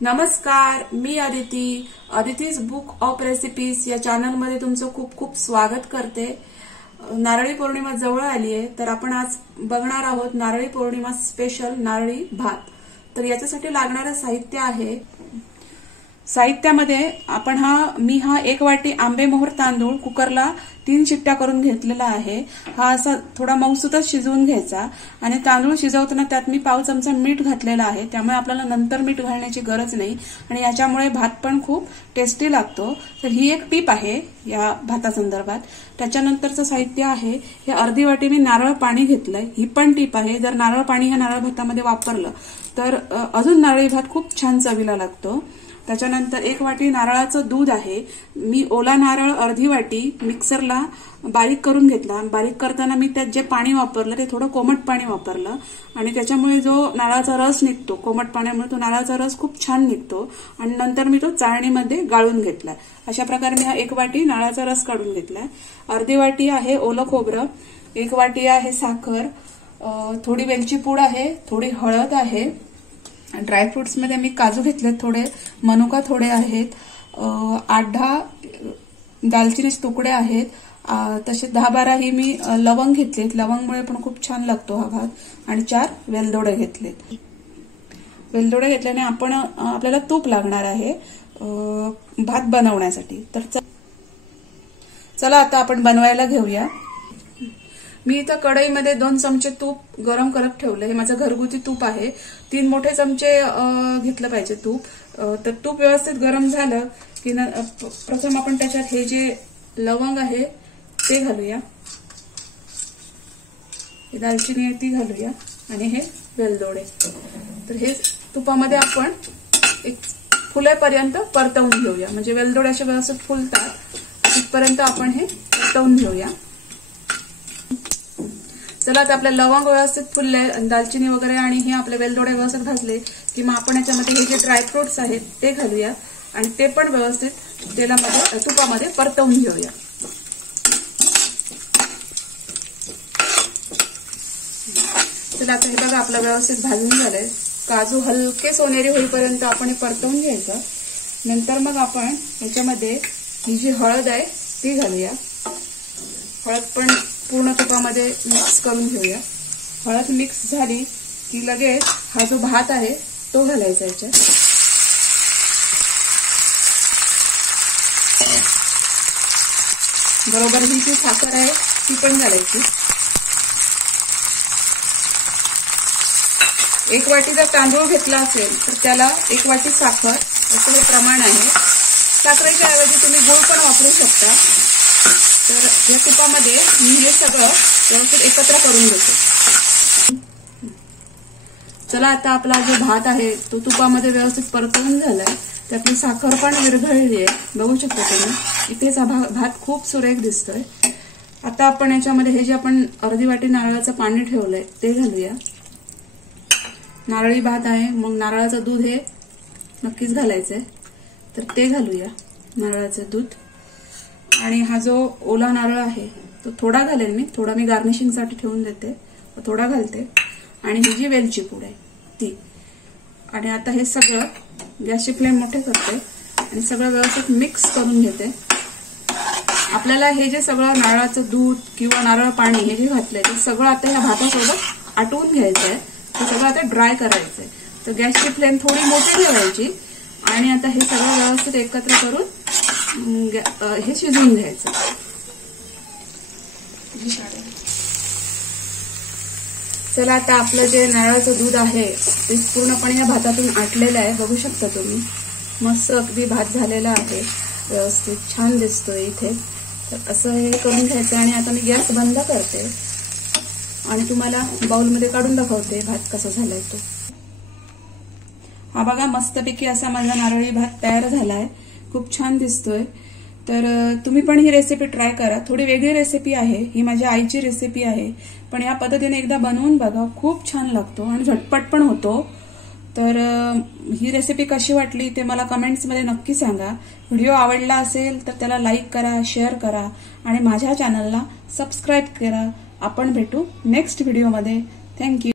नमस्कार, मी अदितीज book of recipes या चॅनलमध्ये तुमचं खूप खूप स्वागत करते। नारळी पौर्णिमा जवळ आली आहे, तर आपण आज बघणार आहोत नारळी पौर्णिमा स्पेशल नारळी भात। तर याच्यासाठी लागणारे साहित्य आहे, साहित्यामध्ये आपण मी 1 वाटी आंबेमोहर तांदूळ कुकरला 3 शिट्ट्या करून घेतलेला आहे। हा असा थोडा मऊसूतच शिजवून घ्यायचा आणि तांदूळ शिजवताना त्यात मी पाव चमचा मीठ घातलेला आहे, त्यामुळे आपल्याला नंतर मीठ घालण्याची गरज नाही आणि याच्यामुळे भात पण खूप टेस्टी लागतो। तर ही एक टिप आहे या भातासंदर्भात। त्याच्यानंतरचं साहित्य आहे हे अर्धी वाटी मी नारळ पाणी घेतलंय, ही पण टिप आहे। जर नारळ पाणी ह्या नारळ भातामध्ये वापरलं तर अजून नारळी भात खूप छान चवीला लागतो। त्याच्यानंतर 1 वाटी नारळाचं दूध आहे, मी ओला नारळ अर्धी वाटी मिक्सरला बारीक करून घेतला। बारीक करताना मी त्यात जे पाणी वापरलं ते थोडं कोमट पाणी वापरलं आणि त्याच्यामुळे जो नारळाचा रस निघतो, कोमट पाण्यामुळे तो नारळाचा रस खूप छान निघतो आणि नंतर मी तो चाळणीमध्ये गाळून घेतला। अशा प्रकारे मी 1 वाटी नारळाचा रस काढून घेतला। अर्धी वाटी आहे ओलं खोबरं, 1 वाटी आहे साखर, थोडी वेलची पूड आहे, थोडी हळद आहे, ड्रायफ्रुट्स मध्ये मी काजू घेतले थोडे, मनुका थोडे आहेत, 8-10 दालचिनीचे तुकडे आहेत, तसे 10-12 ही मी लवंग घेतलेत, लवंगमुळे पण खूप छान लागतो हा भात, आणि 4 वेलदोडे घेतलेत। वेलदोडे घेतल्याने आपल्याला तूप लागणार आहे भात बनवण्यासाठी। तर चला आता आपण बनवायला घेऊया। मी इथं कढईमध्ये 2 चमचे तूप गरम करत ठेवले, हे माझं घरगुती तूप आहे। 3 मोठे चमचे घेतलं पाहिजे तूप। तर तूप व्यवस्थित गरम झालं की प्रथम आपण त्याच्यात हे जे लवंग आहे ते घालूया, हे दालचिनी आहे ती घालूया आणि हे वेलदोडे। तर हे तुपामध्ये आपण एक फुलेपर्यंत परतवून घेऊया, म्हणजे वेलदोडे असे व्यवस्थित फुलतात तिथपर्यंत आपण हे परतवून घेऊया। चला, आता आपले लवंग व्यवस्थित फुलले, दालचिनी वगैरे आणि हे आपले वेलदोडे व्यवस्थित भाजले की मग आपण याच्यामध्ये हे जे ड्रायफ्रुट्स आहेत ते घालूया आणि ते पण व्यवस्थित तेलामध्ये तुपामध्ये परतवून घेऊया। चला, आता हे बघा आपलं व्यवस्थित भाजून झालंय। काजू हलके सोनेरी होईपर्यंत आपण हे परतवून घ्यायचं। नंतर मग आपण याच्यामध्ये ही जी हळद आहे ती घालूया, हळद पण पूर्ण तुपामध्ये मिक्स करून घेऊया। हळद मिक्स झाली की लगेच हा जो भात आहे तो घालायचा याच्यात। बरोबर ही जी साखर आहे ती पण घालायची। 1 वाटी जर तांदूळ घेतला असेल तर त्याला 1 वाटी साखर असं हे प्रमाण आहे। साखरेच्या ऐवजी तुम्ही गूळ पण वापरू शकता। तर या तुपामध्ये मी हे सगळं व्यवस्थित एकत्र करून घेते। चला, आता आपला जो भात आहे तो तुपामध्ये व्यवस्थित परतवून झालाय, त्यातली साखर पण विरघळली आहे, बघू शकता तुम्ही। इथेच हा भात खूप सुरेख दिसतोय। आता आपण याच्यामध्ये हे जे आपण अर्धी वाटी नारळाचं पाणी ठेवलंय ते घालूया। नारळी भात आहे, मग नारळाचं दूध हे नक्कीच घालायचंय, तर ते घालूया नारळाचं दूध। आणि हा जो ओला नारळ आहे तो थोडा घालेन मी, थोडा मी गार्निशिंगसाठी ठेवून देते, थोडा घालते। आणि ही जी वेलची पूड आहे ती, आणि आता हे सगळं गॅसची फ्लेम मोठे करते आणि सगळं व्यवस्थित मिक्स करून घेते। आपल्याला हे जे सगळं नारळाचं दूध किंवा नारळ पाणी हे जे घातलंय ते सगळं आता या भातासोबत आटवून घ्यायचंय, ते सगळं आता ड्राय करायचंय। तर गॅसची फ्लेम थोडी मोठी ठेवायची आणि आता हे सगळं व्यवस्थित एकत्र करून हे शिजवून घ्यायचं। चला, आता आपलं जे नारळाचं दूध आहे ते पूर्णपणे या भातातून आटलेलं आहे, बघू शकता तुम्ही। मस्त अगदी भात झालेला आहे, व्यवस्थित छान दिसतोय इथे। तर असं हे करून घ्यायचं आणि आता मी गॅस बंद करते आणि तुम्हाला बाउलमध्ये काढून दाखवते भात कसा झालाय तो। हा बघा, मस्तपैकी असा माझा नारळी भात तयार झालाय, खूप छान दिसतोय। तर तुम्ही पण ही रेसिपी ट्राय करा। थोडी वेगळी रेसिपी आहे, ही माझ्या आईची रेसिपी आहे, पण या पद्धतीने एकदा बनवून बघा, खूप छान लागतो आणि झटपट पण होतो। तर ही रेसिपी कशी वाटली ते मला कमेंट्समध्ये नक्की सांगा। व्हिडिओ आवडला असेल तर त्याला लाईक करा, शेअर करा आणि माझ्या चॅनलला सबस्क्राईब करा। आपण भेटू नेक्स्ट व्हिडिओमध्ये। थँक्यू।